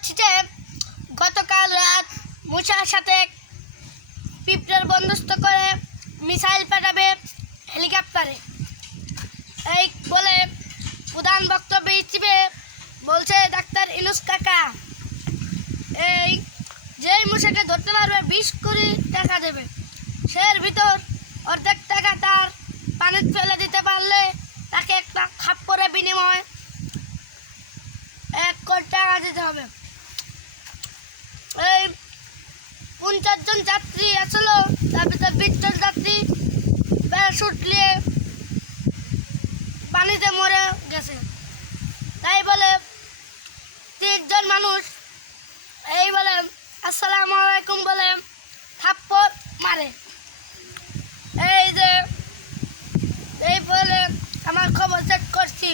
বলছি যে গতকাল রাত মুসার সাথে পিঁপড়ের বন্দোবস্ত করে মিসাইল পাঠাবে হেলিকপ্টারে, এই বলে প্রধান বক্তব্য হিসেবে বলছে ডাক্তার ইউনূস কাকা। এই যেই মুসাকে ধরতে পারবে 20 কোটি টাকা দেবে, সের ভিতর অর্ধেক টাকা তার পানিতে ফেলে দিতে পারলে তাকে একটা খাপ্পরের বিনিময়ে 1 কোটি টাকা দিতে হবে। এই 50 জন যাত্রী আসলো, তার ভিতরে 20 জন যাত্রী প্যারাশুট নিয়ে পানিতে মরে গেছে। তাই বলে 30 জন মানুষ এই বলে আসসালামু আলাইকুম বলে থাপ্পড় মারে। এই যে এই বলে আমার খবর চেক করছি।